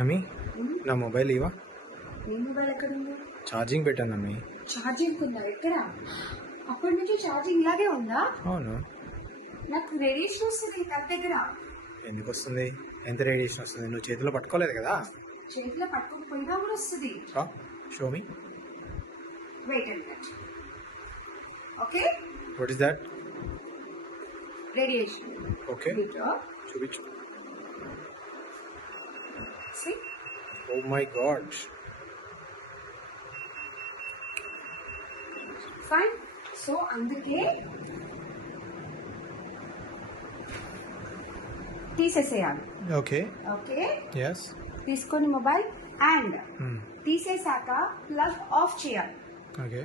అమ్మి నా మొబైల్ ఇవా నీ మొబైల్ ఎక్కడ ఉంది ఛార్జింగ్ పెట్టాను అమ్మి ఛార్జింగ్ ఉందా? ఎక్కడ? అప్పటి నుంచి ఛార్జింగ్ ఇలాగే ఉందా? అవును. నాకు రేడియేషన్ వస్తుంది నా దగ్గర. ఎందుకు వస్తుంది? ఎంత రేడియేషన్ వస్తుంది? నువ్వు చేతిలో పట్టుకోలేదు కదా? చేతిలో పట్టుకోకపోయినా కూడా వస్తుంది. Show me wait and wait okay what is that radiation okay చూపించు see oh my god fine so అందుకే తీసేసేయాలి. ఓకే ఓకే ఎస్ తీసుకొని మొబైల్ అండ్. తీసేసాక ప్లగ్ ఆఫ్ చేయాలి. ఓకే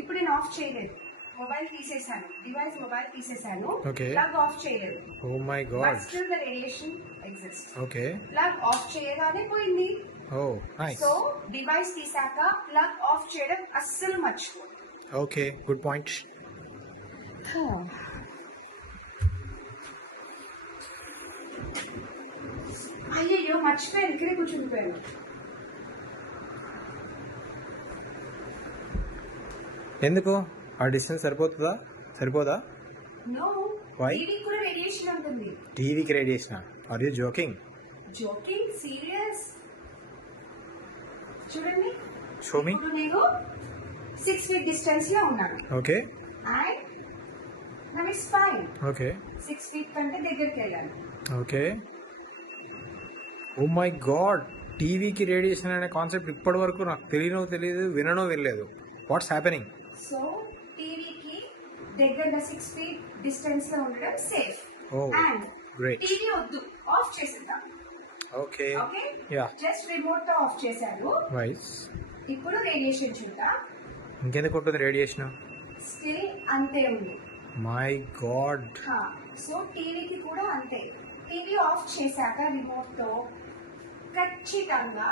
ఇప్పుడు నేను ఆఫ్ చేయలేదు. మొబైల్ తీసేసాను డివైస్ మొబైల్ తీసేసాను. ప్లగ్ ఆఫ్ చేయలేదు. ఓ my god. Still the radiation exist. Okay. Plug off చేయగానే పోయింది. ఓ సో డివైస్ తీసాక ప్లగ్ ఆఫ్ చేయడం అస్సలు మర్చిపో ఓకే గుడ్ పాయింట్. అయ్యయ్యో మర్చిపోయాను. ఇక్కడే కూర్చుండిపోయాను. ఎందుకు? ఆ డిస్టెన్స్ సరిపోతుందా? సరిపోదా? రేడియేషన్ ఉంటుంది టీవీకి radiation are you joking joking serious చూడండి. షో మీ ఇప్పుడు నేను సిక్స్ ఫీట్ డిస్టెన్స్లో ఉన్నాను. Okay and okay six feet కంటే దగ్గరికి వెళ్ళాను ఓకే ఓ మై గాడ్ టీవీకి రేడియేషన్ అనే కాన్సెప్ట్ ఇప్పటి వరకు నాకు తెలియనో తెలియదు విననో వినలేదు వాట్స్ హ్యాపెనింగ్ సో దగ్గర సిక్స్ ఫీట్ డిస్టెన్స్లో ఉండడం సేఫ్ అండ్. టీవీ వద్దు ఆఫ్ చేసేద్దాం. ఓకే ఓకే యా జస్ట్ రిమోట్తో ఆఫ్ వైస్ ఇప్పుడు రేడియేషన్ చూద్దాం. ఇంకెందుకు ఉంటుంది రేడియేషన్ స్టిల్ అంతే ఉంది. మై గాడ్ సో టీవీకి కూడా అంతే. టీవీ ఆఫ్ చేశాక రిమోట్తో ఖచ్చితంగా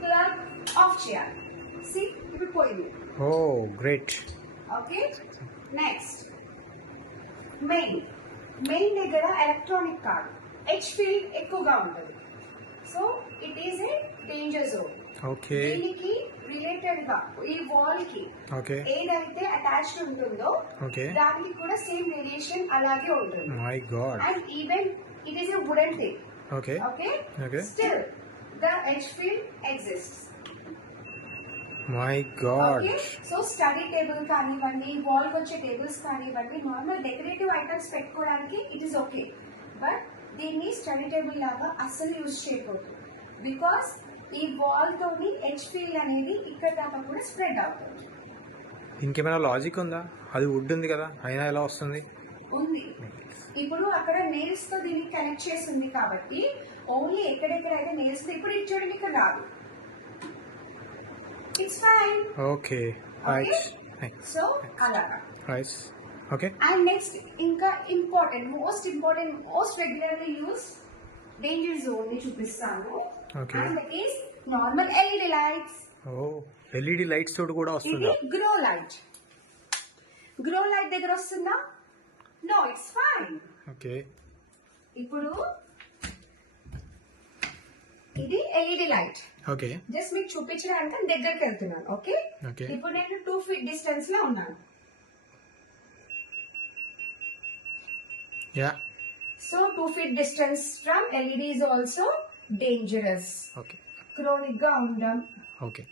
ప్లగ్ ఆఫ్ చేయాలి. సి ఇప్పుడు పోయింది ఓ great okay next main main దగ్గర ఎలక్ట్రానిక్ కాదు హెచ్ ఫీల్డ్ ఎక్కువగా ఉంటుంది so it is a danger zone okay దీనికి రిలేటెడ్గా ఈ వాల్కి ఓకే ఏదైతే అటాచ్డ్ ఉంటుందో ఓకే దానికి కూడా సేమ్ రేడియేషన్ అలాగే ఉంటుంది. My god and even it is a wooden thing okay okay Okay. Still the H field exist my god so study table కానివ్వండి వాల్ వచ్చే టేబుల్స్ కానివ్వండి నార్మల్ డెకరేటివ్ ఐటమ్స్ పెట్టుకోవడానికి it is okay but దీన్ని study table లాగా అస్సలు use చేయకూడదు. Because ఈ wall తోని హెచ్ ఫీల్డ్ అనేది ఇక్కడ దాకా కూడా స్ప్రెడ్ అవుతుంది. ఇంకేమైనా లాజిక్ ఉందా? అది వుడ్ ఉంది కదా అయినా ఎలా వస్తుంది? ఉంది. ఇప్పుడు అక్కడ నెయిల్స్తో దీన్ని కనెక్ట్ చేసి ఉంది కాబట్టి ఓన్లీ ఎక్కడెక్కడైతే నెయిల్స్ ఇప్పుడు ఇది చూడండి ఇక్కడ రాదు. It's fine okay right so అలాగా రైట్ ఓకే అండ్ నెక్స్ట్ ఇంకా important most important most regularly use danger జోన్ని చూపిస్తాను. Okay. And that is normal LED lights oh LED lights తోటి కూడా ఇది వస్తుందా గ్రో లైట్ గ్రో లైట్ దగ్గర వస్తుందా? నో ఇట్స్ ఫైన్ ఓకే ఇప్పుడు ఇది ఎల్ఈడి లైట్ ఓకే జస్ట్ మీకు చూపించడానికి దగ్గరికి వెళ్తున్నాను ఓకే Okay. ఇప్పుడు నేను టూ ఫీట్ డిస్టెన్స్లో ఉన్నాను. Yeah so two feet distance from LED is also dangerous okay క్రోనిక్గా ఉండడం. Okay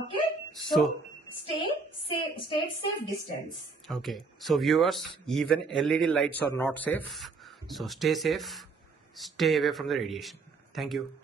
okay so So- stay safe stay safe distance Okay, so viewers, even LED lights are not safe. So stay safe, stay away from the radiation. Thank you.